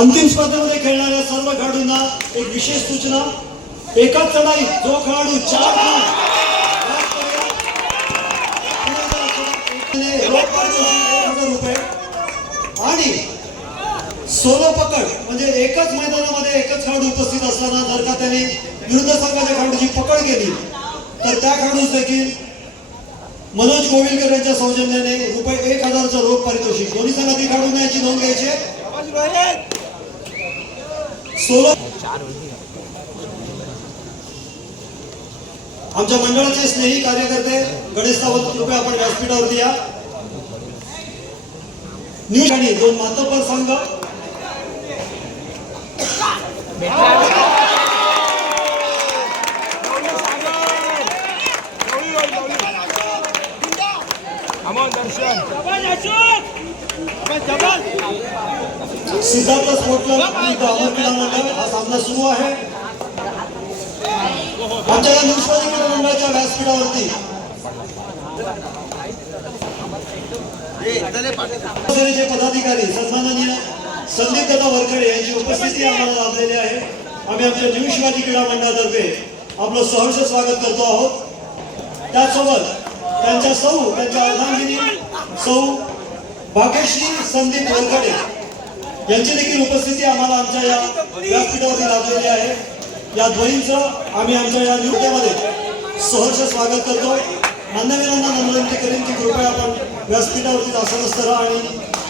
अंतिम स्पर्धेमध्ये खेळणाऱ्या सर्व खेळाडूंना एक विशेष सूचना, एकाच चढाईत जो खेळाडू 4 रुपये आणि सोलो पकड म्हणजे एकाच मैदानामध्ये एकच खेळाडू उपस्थित असताना जर का त्याने विरुद्ध संघाच्या खेळाडूची पकड केली तर त्या खेळाडूस देखील मनोज गोविलकर यांच्या सौजन्याने ₹1000चं रोख पारितोषिक. दोन्ही संघातील खेळाडूंना याची नोंद घ्यायची आहे. सोलो आमच्या मंडळाचे स्नेही कार्यकर्ते गणेश सावंत, कृपया आपण व्यासपीठावरती या. न्यूज आणि 2 मातब्बर संघ सिद्धार्थ स्पोर्ट क्लब विरुद्ध अमर क्रीडा मंडळ हा सामना सुरू आहे. आमच्या या न्यूजवादी क्रीडा मंडळाच्या व्यासपीठावरती सेनेचे पदाधिकारी सन्माननीय संदीप दादा वरखडे यांची उपस्थिती आम्हाला लाभलेली आहे. आम्ही आमच्या न्यू शिवाजी क्रीडा मंडळातर्फे आपलं सहर्ष स्वागत करतो आहोत. त्याचसोबत त्यांच्या अर्धांगिनी सौ भाग्यश्री संदीप वरखडे यांची देखील उपस्थिती आम्हाला आमच्या या व्यासपीठावरती लाभलेली आहे. या द्वयींचं आम्ही आमच्या या नृत्यामध्ये सहर्ष स्वागत करतो. मान्यवरांना विनंती करेन की कृपया आपण व्यासपीठावरती आसनस्थ राहा आणि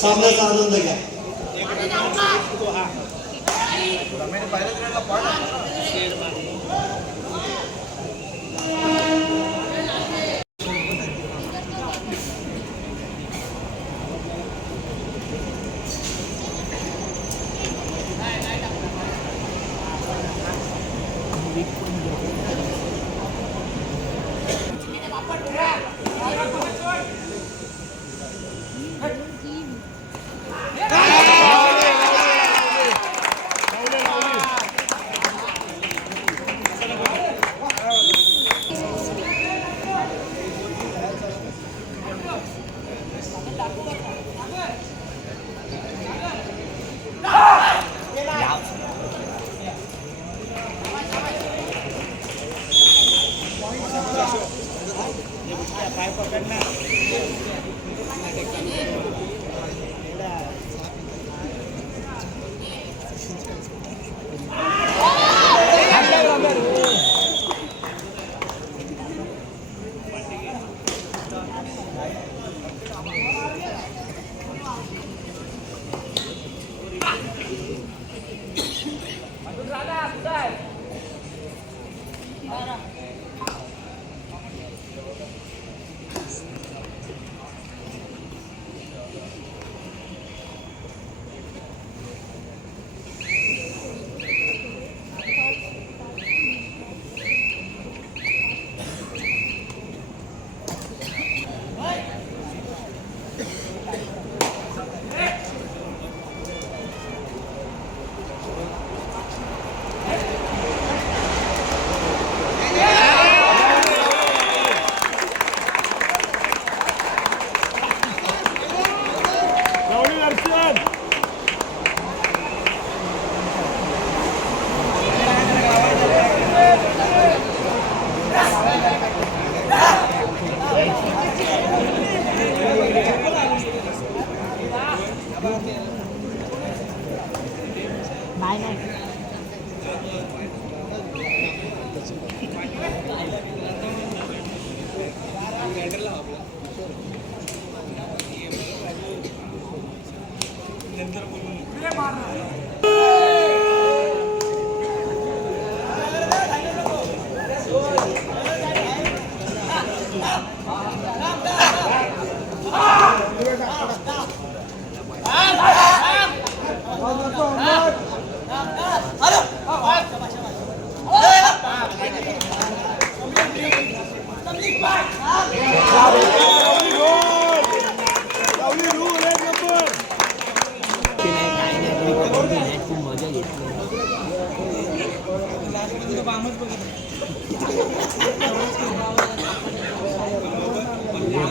सामन्याचा आनंद घ्या.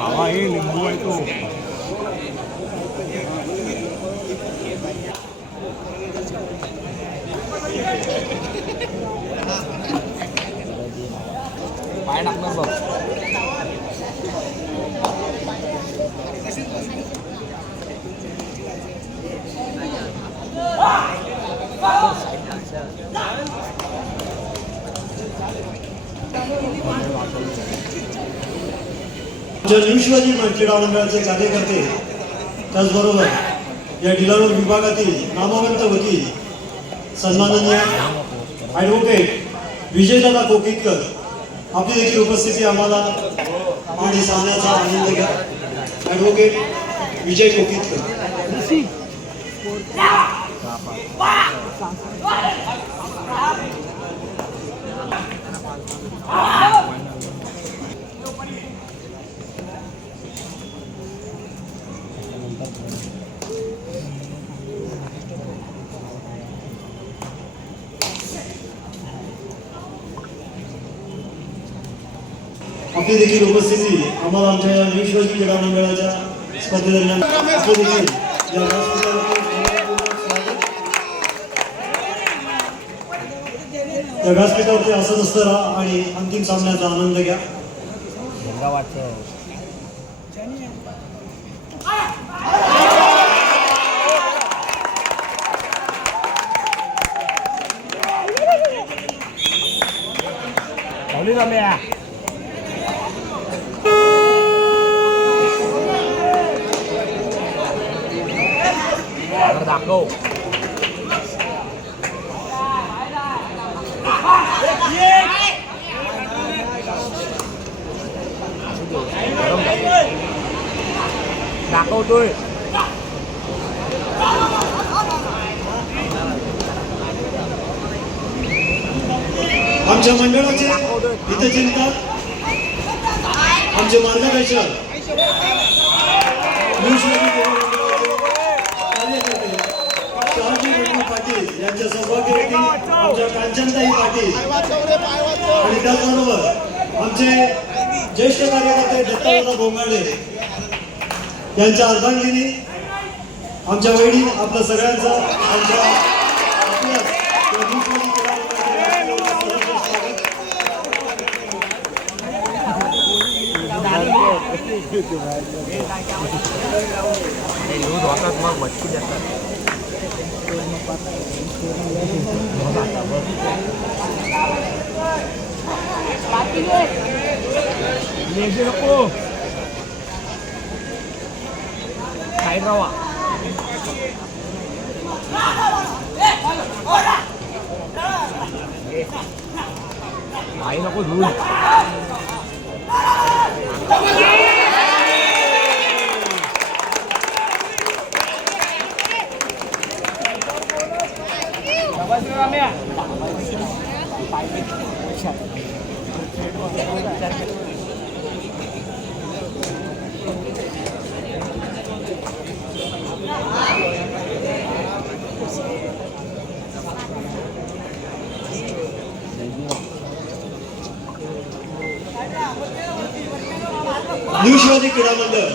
बाबा हे लिंबू आहे तो पाय टाकणार बघ. न्यू शिवाजी क्रीडा मंडळाचे कार्यकर्ते, त्याचबरोबर या डिलारोड विभागातील नामवंत वकील सन्माननीय ॲडव्होकेट विजयदादा कोकितकर, आपली देखील उपस्थिती आम्हाला आणि सांगण्याचा आनंद घ्या. ॲडव्होकेट विजय कोकितकर. आपली देखील उपस्थिती आम्हाला आमच्या या न्यू शिवाजी क्रीडा मंडळाच्या स्पर्धेदरम्यान आपली देखील या व्यासपीठावरती असत असतं राहा आणि अंतिम सामन्याचा आनंद घ्या. दाखव. दाखवतोय. आमच्या मंडळाचे हितचिंतक, आमचे मार्गदर्शक, न्यू शिवाजी क्रीडा मंडळाचे कार्यकर्ते शहाजी विष्णू पाटील यांच्या सौभाग्यवती आमच्या कांचनताई पाटील आणि त्याचबरोबर आमचे ज्येष्ठ कार्यकर्ते दत्तादादा बोंगाडे यांच्या अर्धांगिनी, आमच्या वहिनी, आपल्या सगळ्यांचा आमच्या आपल्या न्यू शिवाजी क्रीडा मंडळाचे स्वागत. दूध होतात मग मच्छी देतात. नको काय रावा. आई नको दूध. न्यू शिवाजी क्रीडा मंडळ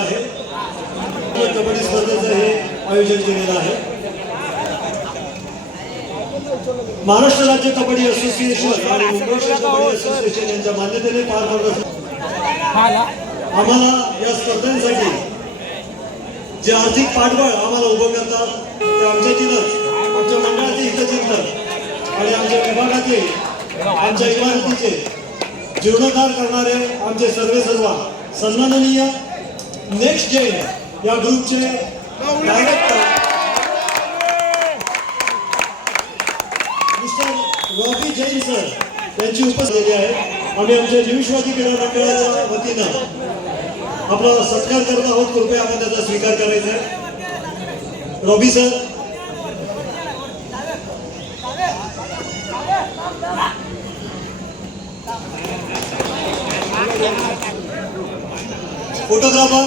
आहे कबड्डी स्पर्धेचं हे आयोजन केलेलं आहे. महाराष्ट्र राज्य कबड्डी असोसिएशन आणि मुंबई शहर कबड्डी असोसिएशन यांच्या मान्यतेने पार पडत आम्हाला या स्पर्धांसाठी जे आर्थिक पाठबळ आम्हाला उभं करतात ते आमच्यातीलच आमच्या मंडळाचे हितचिंतक आणि आमच्या विभागाचे, आमच्या इमारतीचे जीर्णोद्धार करणारे आमचे सर्व सन्माननीय नेक्स्ट जेन या ग्रुपचे director mister Robbie Jain sir यांची उपस्थिती आहे. आम्ही आमच्या न्यू शिवाजी क्रीडा मंडळाच्या वतीनं आपला सत्कार करत आहोत. कृपया आपण त्याचा स्वीकार करायचा आहे. Robbie sir. फोटोग्राफर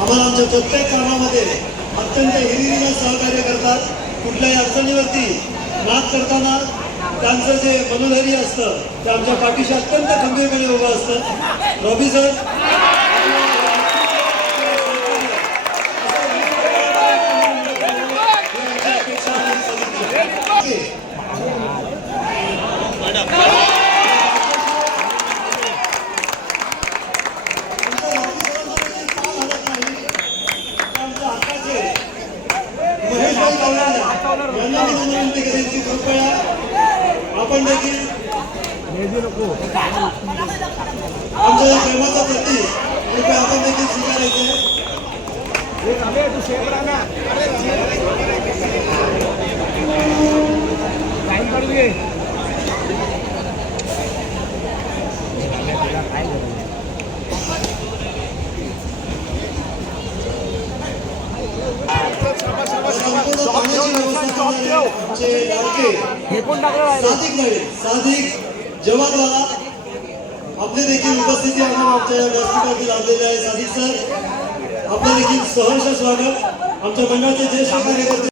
आम्हाला आमच्या प्रत्येक कामामध्ये अत्यंत हिरिरीने सहकार्य करतात. कुठल्याही अडचणीवरती मात करताना त्यांचं जे मनोधैर्य असतं ते आमच्या पाठीशी अत्यंत खंबीरपणे उभं असतं. रॉबी सर महेशभाई कवलाला यांना मी विनंती करेन की कृपया आपण देखील आमच्या या प्रेमाचं प्रतीक कृपया आपण देखील स्वीकारायचे. संपूर्ण पाण्याची व्यवस्था करणारे आमचे लाडके सादिक जवानवाला आपले देखील उपस्थिती आमच्या या व्यासपीठावरती लाभलेले आहे. सादिक सर आपलं देखील सहर्ष स्वागत. आमच्या मंडळाचे ज्येष्ठ कार्यकर्ते